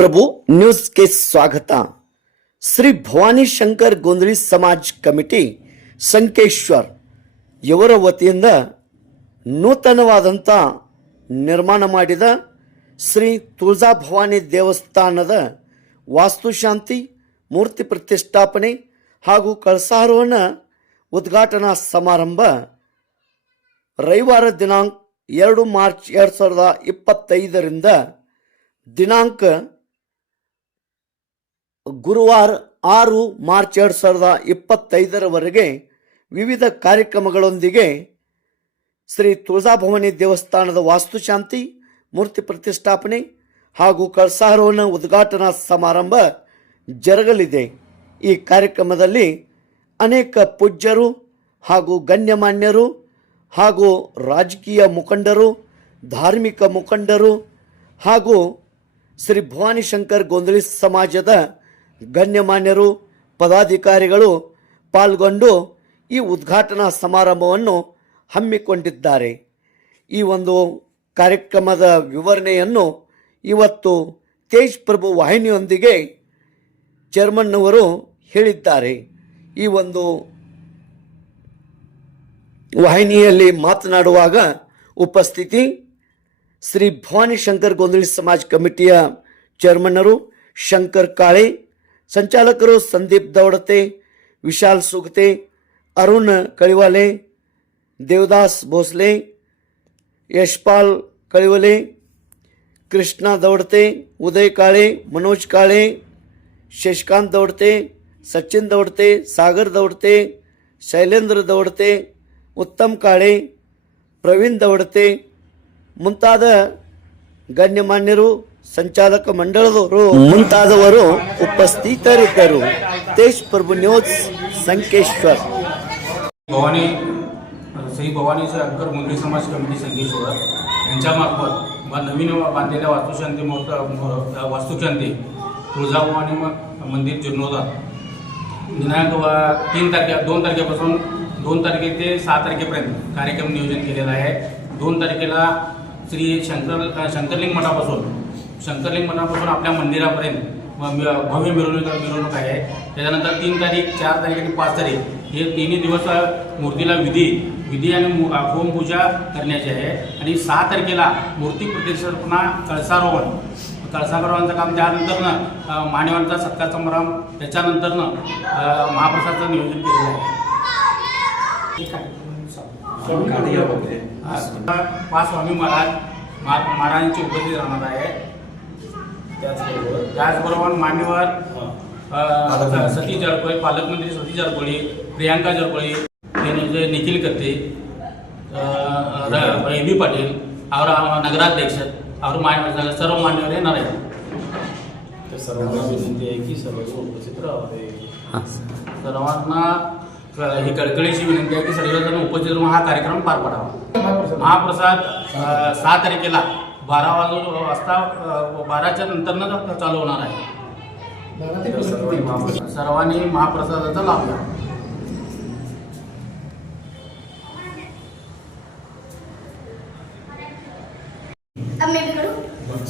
प्रभु news के स्वागत। Shri Bhavani Shankar ಗೊಂದಲಿ Samaj committee Sankeshwar ಇವರ ವತಿಯಿಂದ ನೂತನವಾದಂಥ ನಿರ್ಮಾಣ ಮಾಡಿದ ಶ್ರೀ ತುಳಜಾ ಭವಾನಿ ದೇವಸ್ಥಾನದ ವಾಸ್ತುಶಾಂತಿ, ಮೂರ್ತಿ ಪ್ರತಿಷ್ಠಾಪನೆ ಹಾಗೂ ಕಳಸಾರೋಹಣ ಉದ್ಘಾಟನಾ ಸಮಾರಂಭ ರವಿವಾರ ದಿನಾಂಕ 2 ಮಾರ್ಚ್ 2025ರಿಂದ ದಿನಾಂಕ ಗುರುವಾರ 6 ಮಾರ್ಚ್ 2025ರವರೆಗೆ ವಿವಿಧ ಕಾರ್ಯಕ್ರಮಗಳೊಂದಿಗೆ ಶ್ರೀ ತುಳಜಾ ಭವಾನಿ ದೇವಸ್ಥಾನದ ವಾಸ್ತುಶಾಂತಿ, ಮೂರ್ತಿ ಪ್ರತಿಷ್ಠಾಪನೆ ಹಾಗೂ ಕಳಸಾರೋಹಣ ಉದ್ಘಾಟನಾ ಸಮಾರಂಭ ಜರುಗಲಿದೆ। ಈ ಕಾರ್ಯಕ್ರಮದಲ್ಲಿ ಅನೇಕ ಪೂಜ್ಯರು ಹಾಗೂ ಗಣ್ಯಮಾನ್ಯರು ಹಾಗೂ ರಾಜಕೀಯ ಮುಖಂಡರು, ಧಾರ್ಮಿಕ ಮುಖಂಡರು ಹಾಗೂ ಶ್ರೀ ಭವಾನಿ ಶಂಕರ್ ಗೊಂದಲಿ ಸಮಾಜದ ಗಣ್ಯಮಾನ್ಯರು, ಪದಾಧಿಕಾರಿಗಳು ಪಾಲ್ಗೊಂಡು ಈ ಉದ್ಘಾಟನಾ ಸಮಾರಂಭವನ್ನು ಹಮ್ಮಿಕೊಂಡಿದ್ದಾರೆ। ಈ ಒಂದು ಕಾರ್ಯಕ್ರಮದ ವಿವರಣೆಯನ್ನು ಇವತ್ತು ತೇಜ್ ಪ್ರಭು ವಾಹಿನಿಯೊಂದಿಗೆ ಚೇರ್ಮನ್ ಅವರು ಹೇಳಿದ್ದಾರೆ। ಈ ಒಂದು ವಾಹಿನಿಯಲ್ಲಿ ಮಾತನಾಡುವಾಗ ಉಪಸ್ಥಿತಿ ಶ್ರೀ ಭವಾನಿ ಶಂಕರ್ ಗೊಂದಲಿ ಸಮಾಜ್ ಕಮಿಟಿಯ ಚೇರ್ಮನ್ನರು ಶಂಕರ್ ಕಾಳೆ, ಸಂಚಾಲಕರು ಸಂದೀಪ್ ದೌಡತೆ, ವಿಶಾಲ್ ಸುಗತೆ, ಅರುಣ್ ಕಳಿವಾಲೆ, ದೇವದಾಸ್ ಭೋಸ್ಲೆ, ಯಶಪಾಲ್ ಕಳಿವಾಲೆ, ಕೃಷ್ಣ ದೌಡತೆ, ಉದಯ್ ಕಾಳೆ, मनोज काळे, शशिकांत दौडते, सचिन दौडते, सागर दौडते, शैलेंद्र दौडते, उत्तम काळे, प्रवीण दौडते ಮುಂತಾದ ಗಣ್ಯಮಾನ್ಯರು, ಸಂಚಾಲಕ ಮಂಡಳದವರು ಮುಂತಾದವರು ಉಪಸ್ಥಿತರಿದ್ದರು। ತೇಜ್ ಪ್ರಭು ನ್ಯೂಸ್ संकेश्वर। भवानी श्री भवानी शंकर ಗೊಂದಲಿ समाज कमिटी संकेश्वर यांच्यामार्फत नवीन बांधलेल्या वास्तुशांती तुळजा भवानी मंदिर जीर्णोद्धार दिनांक 2 तारखेपासून 2 तारखे ते 6 तारखेपर्यंत कार्यक्रम नियोजन केलेला आहे। 2 तारखेला श्री शंकरलिंग मठापासून आपल्या मंदिरापर्यंत भव्य मिरवणूक आहे। त्याच्यानंतर 3 तारीख, 4 तारीख आणि 5 तारीख हे तिन्ही दिवस मूर्तीला विधी आणि होमपूजा करण्याची आहे। आणि 6 तारखेला मूर्ती प्रतिष्ठापना कळसारोहणाचं काम, त्यानंतरनं मान्यवरांचा सत्कार समारंभ, त्याच्यानंतरनं महाप्रसादाचं नियोजन केलेलं आहे। 5 स्वामी महाराजांची उपस्थिती राहणार आहे। त्याचबरोबर मान्यवर सती जरकोळी, पालकमंत्री सती जरकोळी, प्रियांका जरकोळी, निखिल कत्ते, एबी पाटील और नगराध्यक्ष और सर्व मान्यवर येणार आहेत। सर्वांना विनंती आहे की सर्व उपस्थित राहावे। सर्वांना ही कळकळीची विनंती आहे की सर्वजण उपस्थित राहून हा कार्यक्रम पार पाडावा। महाप्रसाद 6 तारखेला 12 वाजता 12च्या नंतरनं चालू होणार आहे। सर्वांनी महाप्रसादाचा लाभ घ्या।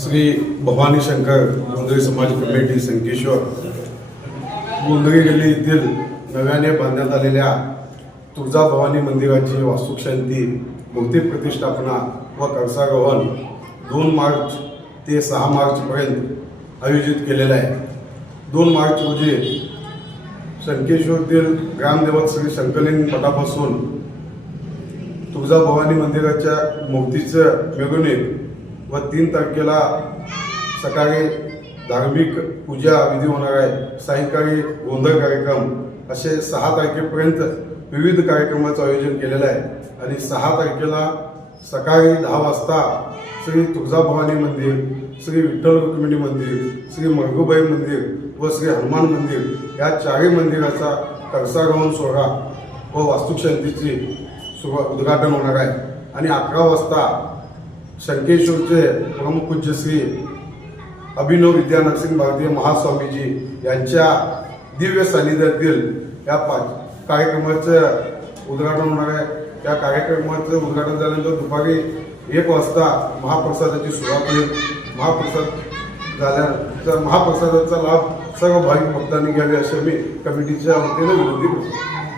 श्री भवानी शंकर ಗೊಂದಲಿ समाज कमिटी संकेश्वर गोंधळी गल्ली येथील नव्याने बांधण्यात आलेल्या तुळजा भवानी मंदिराची वास्तुशांती, मूर्ती प्रतिष्ठापना व कळसारोहण 2 मार्च ते 6 मार्चपर्यंत आयोजित केलेलं आहे। 2 मार्च रोजी संकेश्वरतील ग्रामदेवत श्री शंकरलिंग मठापासून तुळजा भवानी मंदिराच्या मूर्तीचं मिरवणूक व 3 तारखेला सकाळी धार्मिक पूजा विधी होणार आहे। सायंकाळी गोंधळ कार्यक्रम असे 6 तारखेपर्यंत विविध कार्यक्रमाचं आयोजन केलेलं आहे। आणि 6 तारखेला सकाळी 10 वाजता श्री तुळजा भवानी मंदिर, श्री विठ्ठल रुक्मिणी मंदिर, श्री मरगूबाई मंदिर व श्री हनुमान मंदिर या 4ही मंदिराचा कळसारोहण सोहळा व वास्तुशांतीची उद्घाटन होणार आहे। आणि 11 वाजता संकेश्वरचे परमपूज्य श्री अभिनव विद्यानरसिंह भारतीय महास्वामीजी यांच्या दिव्य सानिध्यातील या कार्यक्रमाचं उद्घाटन होणार आहे। या कार्यक्रमाचं उद्घाटन झाल्यानंतर दुपारी 1 वाजता महाप्रसादाची सुरुवात होईल। महाप्रसाद झाल्या महाप्रसादाचा लाभ सर्व भाविक भक्तांनी घ्यावे असे मी कमिटीच्या वतीने विनंती करतो.